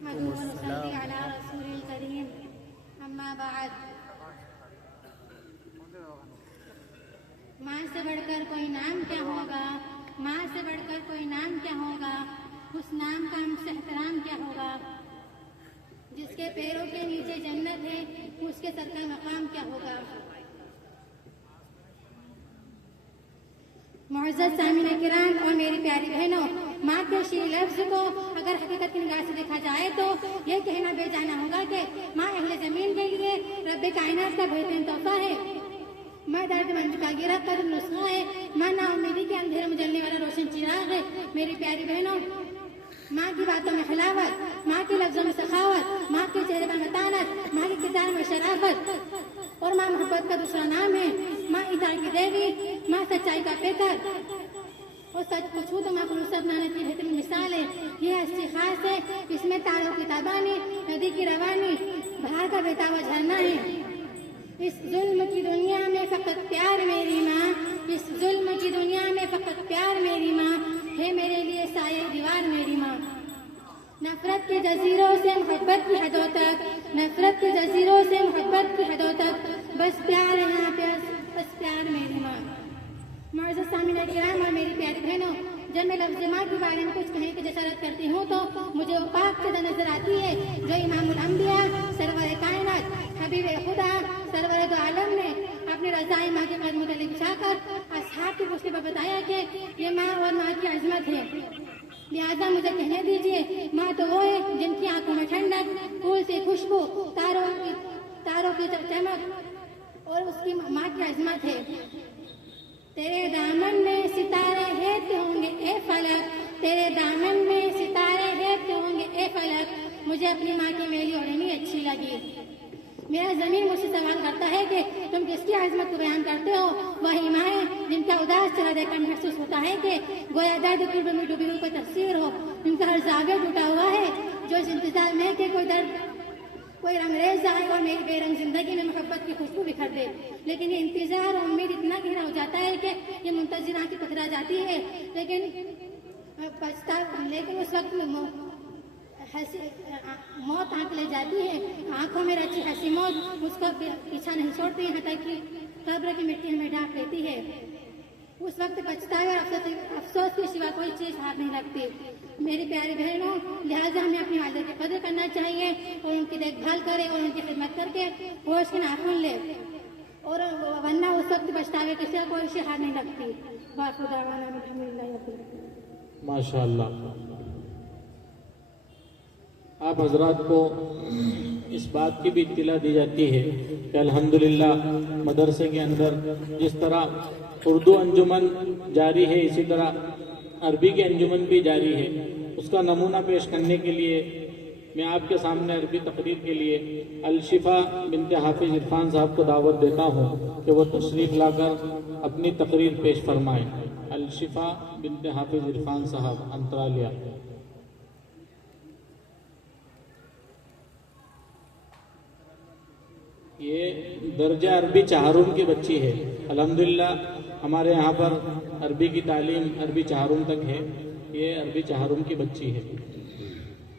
माँ से बढ़कर कोई नाम क्या होगा, माँ से बढ़कर कोई नाम क्या होगा, उस नाम का हमसे एहतराम क्या होगा। जिसके पैरों के नीचे जन्नत है उसके सर का मकाम क्या होगा। मुअज़्ज़ज़ सामीन किराम और मेरी प्यारी बहनों, माँ के शीर लफ्ज़ को अगर हकीकत की निगाह से देखा जाए तो ये कहना बेजाना होगा कि माँ अहले ज़मीन के लिए रब्बे कायनात का बेहतरीन तोहफा है। माँ दर्दमंद का गिरा कर नुस्खा है। माँ नाउम्मीदी के अंधेरे में जलने वाला रोशन चिराग है। मेरी प्यारी बहनों, माँ की बातों में हलावत, माँ के लफ्जों में सखावत, माँ के चेहरे पर मतानत, माँ के किरदार में शराफत और माँ मोहब्बत का दूसरा नाम है। माँ इतार की देवी, माँ सच्चाई का पेकर और सच पूछूं तो माँ खुलूसत नाना की बेहतरीन मिसाल है। यह हस्ती खास है, इसमें तारों की ताबानी, नदी की रवानी, बाहर का बेतावा झरना है। इस जुल्म की दुनिया में फकत प्यार मेरी माँ, इस जुल्म की दुनिया में फकत प्यार मेरी माँ है, मेरे लिए साये दीवार मेरी माँ। नफरत के जजीरों से मोहब्बत की हदों तक, नफरत के जजीरों से मोहब्बत की हदों तक, बस प्यार है यहाँ पे, बस प्यार मेरी माँ। मुअज़्ज़ज़ सामीन किराम और मेरी प्यारी बहनों, जब मैं लफ्ज़ माँ के बारे में कुछ कहने की जसारत करती हूँ तो मुझे वो पाक सदा नजर आती है जो इमामुल अंबिया सरवर कायनात हबीब खुदा सरवर दो आलम ने अपनी रज़ाई माँ के कदमों तले बिछाकर असहाब की पुष्टि पर बताया कि ये माँ और माँ की अजमत है। लिहाजा मुझे कहने दीजिए, माँ तो वो है जिनकी आंखों में ठंडक, फूल से खुशबू, तारों की चमक और उसकी माँ की अजमत है। तेरे दामन में सितारे हेते होंगे ए फलक, तेरे दामन में सितारे हेते होंगे ए फलक, मुझे अपनी माँ की मेली ओढ़नी अच्छी लगी। मेरा जमीन मुझसे सवाल करता है कि तुम किसकी आजमत को बयान करते हो। वही माएँ जिनका उदास चेहरा देखकर महसूस होता है कि गोया दर्द कुर्ब में डूबी हुई कोई तस्वीर हो, जिनका हर जावे टूटा हुआ है, जो इस इंतजार में कि कोई दर्द कोई रंगरेज आए और मेरी बेरंग जिंदगी में मोहब्बत की खुशबू बिखर दे। लेकिन ये इंतजार और उम्मीद इतना गहरा हो जाता है कि ये मुंतज़िर आंखें पथरा जाती है। लेकिन उस वक्त मौत आंख ले जाती है, आंखों में रची हंसी मौत उसका पीछा नहीं छोड़ती, यहाँ तक कि कब्र की मिट्टी हमें ढांक लेती है। उस वक्त पछतावे और अफसोस के सिवा कोई चीज हाथ नहीं लगती। मेरी प्यारी बहनों, लिहाजा हमें अपनी वालिदा की कदर करना चाहिए और उनकी देखभाल करें और उनकी खिदमत करके होश के नाखून ले, और वरना उस वक्त पछतावे के सिवा कोई चीज हाथ नहीं लगती। माशाअल्लाह, आप हजरात को इस बात की भी इत्तिला दी जाती है कि अल्हम्दुलिल्लाह मदरसे के अंदर जिस तरह उर्दू अंजुमन जारी है, इसी तरह अरबी की अंजुमन भी जारी है। उसका नमूना पेश करने के लिए मैं आपके सामने अरबी तकरीर के लिए अलशिफा बिनते हाफिज इरफान साहब को दावत देता हूँ कि वो तशरीफ लाकर अपनी तकरीर पेश फरमाएं। अलशिफा बिनते हाफिज इरफान साहब, अंतरालिया। ये दर्जा अरबी चाहरुम की बच्ची है। अल्हम्दुलिल्लाह हमारे यहाँ पर अरबी की तालीम अरबी चाहरुम तक है। ये अरबी चाहरुम की बच्ची है।